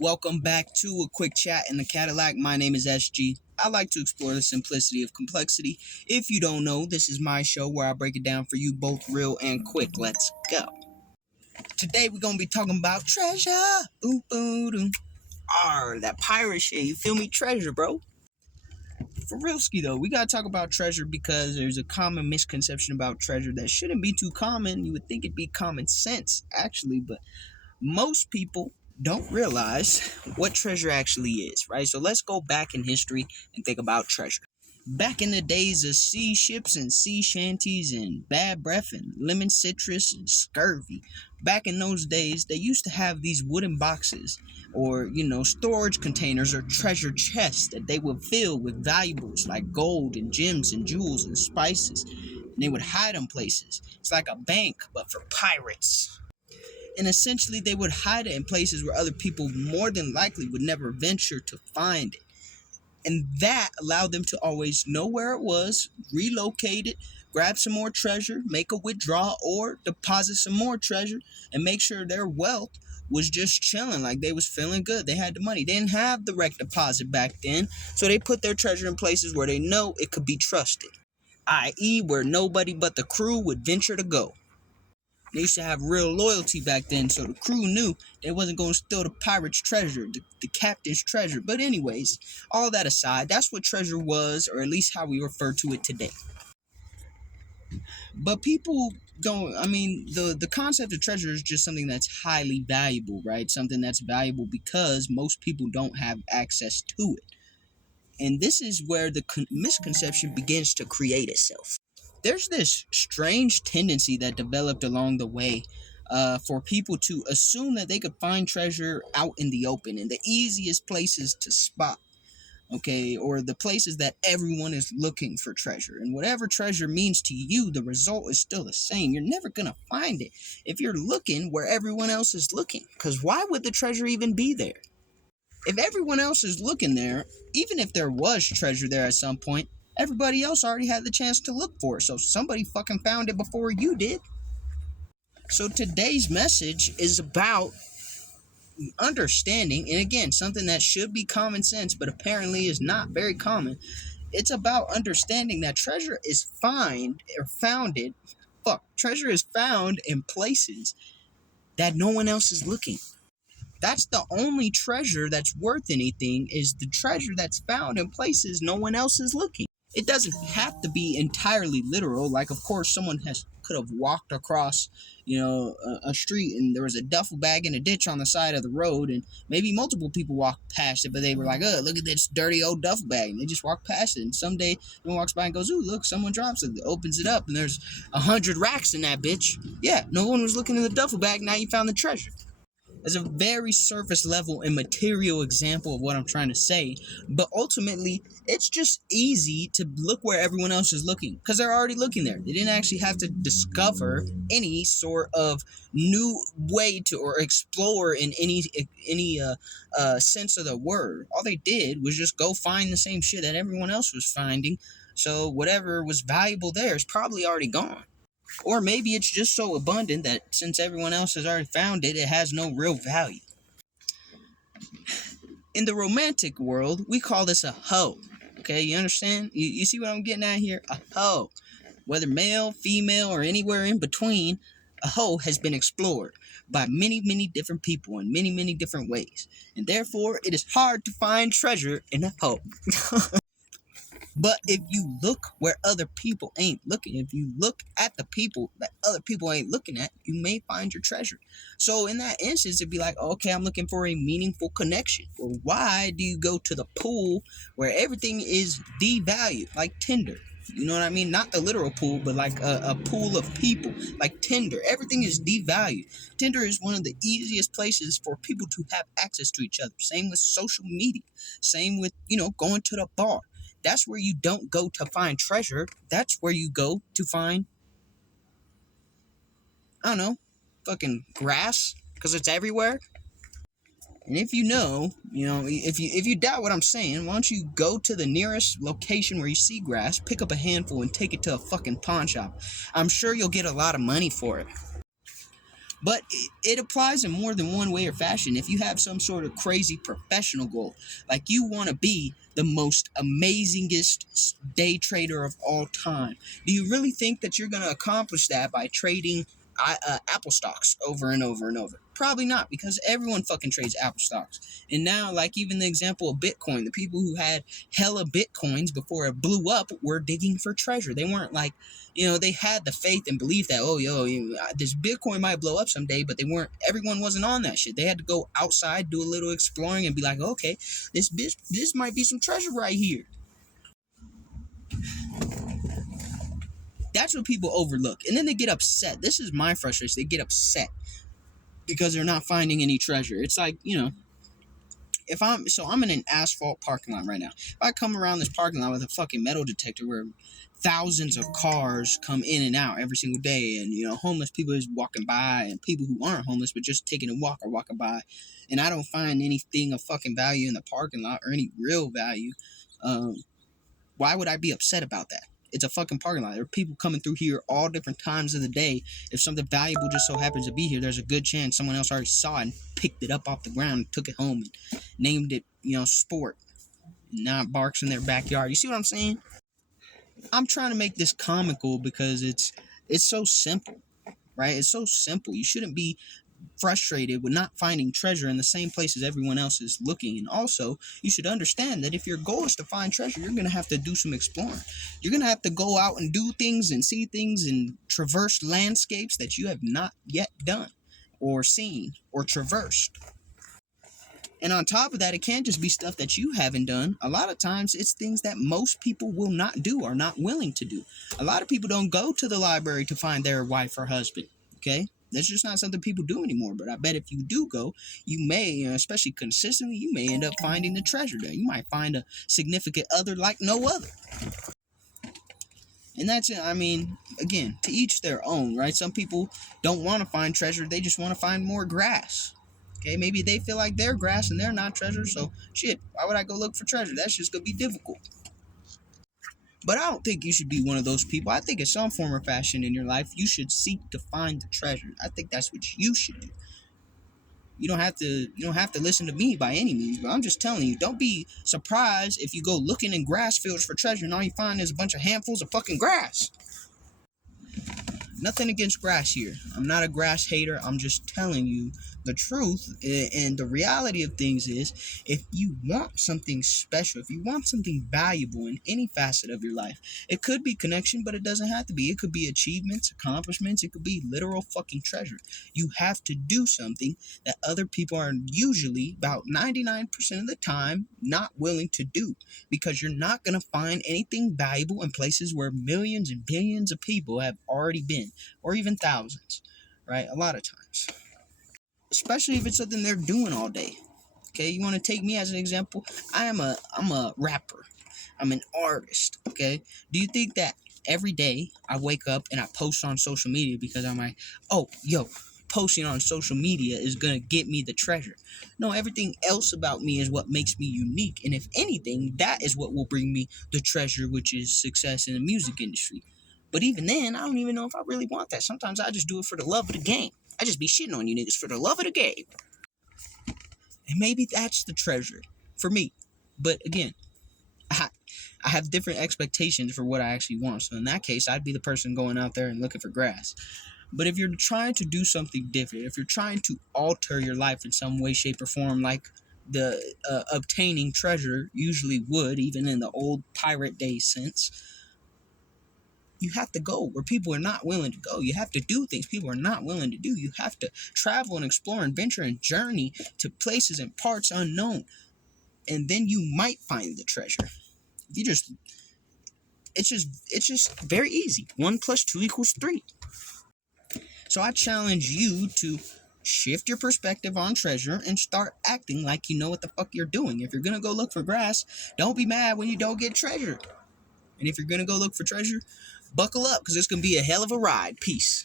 Welcome back to a quick chat in the Cadillac. My name is SG. I like to explore the simplicity of complexity. If you don't know, this is my show where I break it down for you both real and quick. Let's go. Today we're gonna be talking about treasure. Boom, boom, boom. That pirate shit. You feel me? Treasure, bro. For realski though, we gotta talk about treasure because there's a common misconception about treasure that shouldn't be too common. You would think it'd be common sense, actually, but most people don't realize what treasure actually is, right? So let's go back in history and think about treasure. Back in the days of sea ships and sea shanties and bad breath and lemon citrus and scurvy, back in those days, they used to have these wooden boxes or, storage containers or treasure chests that they would fill with valuables like gold and gems and jewels and spices. And they would hide them places. It's like a bank, but for pirates. And essentially, they would hide it in places where other people more than likely would never venture to find it. And that allowed them to always know where it was, relocate it, grab some more treasure, make a withdrawal, or deposit some more treasure, and make sure their wealth was just chilling, like they was feeling good. They had the money. They didn't have direct deposit back then, so they put their treasure in places where they know it could be trusted, i.e. where nobody but the crew would venture to go. They used to have real loyalty back then, so the crew knew they wasn't going to steal the pirate's treasure, the captain's treasure. But anyways, all that aside, that's what treasure was, or at least how we refer to it today. But people don't, the concept of treasure is just something that's highly valuable, right? Something that's valuable because most people don't have access to it. And this is where the misconception begins to create itself. There's this strange tendency that developed along the way for people to assume that they could find treasure out in the open in the easiest places to spot, okay, or the places that everyone is looking for treasure. And whatever treasure means to you, the result is still the same. You're never going to find it if you're looking where everyone else is looking, because why would the treasure even be there? If everyone else is looking there, even if there was treasure there at some point, everybody else already had the chance to look for it, so somebody fucking found it before you did. So today's message is about understanding, and again, something that should be common sense, but apparently is not very common. It's about understanding that treasure is treasure is found in places that no one else is looking. That's the only treasure that's worth anything, is the treasure that's found in places no one else is looking. It doesn't have to be entirely literal. Like, of course, someone could have walked across, a street and there was a duffel bag in a ditch on the side of the road, and maybe multiple people walked past it, but they were like, "Oh, look at this dirty old duffel bag," and they just walked past it. And someday, someone walks by and goes, "Ooh, look, someone drops it," opens it up, and there's 100 racks in that bitch. Yeah, no one was looking in the duffel bag. Now you found the treasure. As a very surface level and material example of what I'm trying to say, but ultimately it's just easy to look where everyone else is looking because they're already looking there. They didn't actually have to discover any sort of new way to or explore in any sense of the word. All they did was just go find the same shit that everyone else was finding. So whatever was valuable there is probably already gone. Or maybe it's just so abundant that since everyone else has already found it, it has no real value. In the romantic world, we call this a hoe. Okay, you understand? You see what I'm getting at here? A hoe. Whether male, female, or anywhere in between, a hoe has been explored by many, many different people in many, many different ways. And therefore, it is hard to find treasure in a hoe. But if you look where other people ain't looking, if you look at the people that other people ain't looking at, you may find your treasure. So in that instance, it'd be like, okay, I'm looking for a meaningful connection. Well, why do you go to the pool where everything is devalued, like Tinder? You know what I mean? Not the literal pool, but like a pool of people, like Tinder. Everything is devalued. Tinder is one of the easiest places for people to have access to each other. Same with social media. Same with, going to the bar. That's where you don't go to find treasure. That's where you go to find, fucking grass, because it's everywhere. And if if you doubt what I'm saying, why don't you go to the nearest location where you see grass, pick up a handful, and take it to a fucking pawn shop. I'm sure you'll get a lot of money for it. But it applies in more than one way or fashion. If you have some sort of crazy professional goal, like you want to be the most amazingest day trader of all time, do you really think that you're going to accomplish that by trading Apple stocks over and over and over? Probably not, because everyone fucking trades Apple stocks. And now, like even the example of Bitcoin, the people who had hella Bitcoins before it blew up were digging for treasure. They weren't like, they had the faith and belief that, this Bitcoin might blow up someday, but everyone wasn't on that shit. They had to go outside, do a little exploring, and be like, okay, this might be some treasure right here. That's what people overlook. And then they get upset. This is my frustration. They get upset because they're not finding any treasure. It's like, if I'm in an asphalt parking lot right now. If I come around this parking lot with a fucking metal detector where thousands of cars come in and out every single day, and homeless people is walking by, and people who aren't homeless but just taking a walk are walking by, and I don't find anything of fucking value in the parking lot or any real value, why would I be upset about that? It's a fucking parking lot. There are people coming through here all different times of the day. If something valuable just so happens to be here, there's a good chance someone else already saw it and picked it up off the ground and took it home and named it, Sport. And now it barks in their backyard. You see what I'm saying? I'm trying to make this comical because it's so simple, right? It's so simple. You shouldn't be frustrated with not finding treasure in the same place as everyone else is looking. And also, you should understand that if your goal is to find treasure, you're going to have to do some exploring. You're going to have to go out and do things and see things and traverse landscapes that you have not yet done or seen or traversed. And on top of that, it can't just be stuff that you haven't done. A lot of times it's things that most people will not do or not willing to do. A lot of people don't go to the library to find their wife or husband, okay? That's just not something people do anymore. But I bet if you do go, you may, especially consistently, you may end up finding the treasure there. You might find a significant other like no other. And that's it. I mean, again, to each their own, right? Some people don't want to find treasure. They just want to find more grass. Okay, maybe they feel like they're grass and they're not treasure. So, shit, why would I go look for treasure? That's just going to be difficult. But I don't think you should be one of those people. I think in some form or fashion in your life, you should seek to find the treasure. I think that's what you should do. You don't have to listen to me by any means, but I'm just telling you, don't be surprised if you go looking in grass fields for treasure and all you find is a bunch of handfuls of fucking grass. Nothing against grass here. I'm not a grass hater. I'm just telling you the truth. And the reality of things is, if you want something special, if you want something valuable in any facet of your life, it could be connection, but it doesn't have to be. It could be achievements, accomplishments. It could be literal fucking treasure. You have to do something that other people are usually, about 99% of the time, not willing to do, because you're not going to find anything valuable in places where millions and billions of people have already been, or even thousands, right? A lot of times, especially if it's something they're doing all day. Okay, you want to take me as an example? I'm a rapper. I'm an artist. Okay, do you think that every day I wake up and I post on social media because I'm like, posting on social media is gonna get me the treasure? No, everything else about me is what makes me unique, and if anything, that is what will bring me the treasure, which is success in the music industry. But even then, I don't even know if I really want that. Sometimes I just do it for the love of the game. I just be shitting on you niggas for the love of the game. And maybe that's the treasure for me. But again, I have different expectations for what I actually want. So in that case, I'd be the person going out there and looking for grass. But if you're trying to do something different, if you're trying to alter your life in some way, shape, or form, like the obtaining treasure usually would, even in the old pirate day sense, you have to go where people are not willing to go. You have to do things people are not willing to do. You have to travel and explore and venture and journey to places and parts unknown. And then you might find the treasure. It's just very easy. 1 + 2 = 3. So I challenge you to shift your perspective on treasure and start acting like you know what the fuck you're doing. If you're going to go look for grass, don't be mad when you don't get treasure. And if you're going to go look for treasure, buckle up, because it's going to be a hell of a ride. Peace.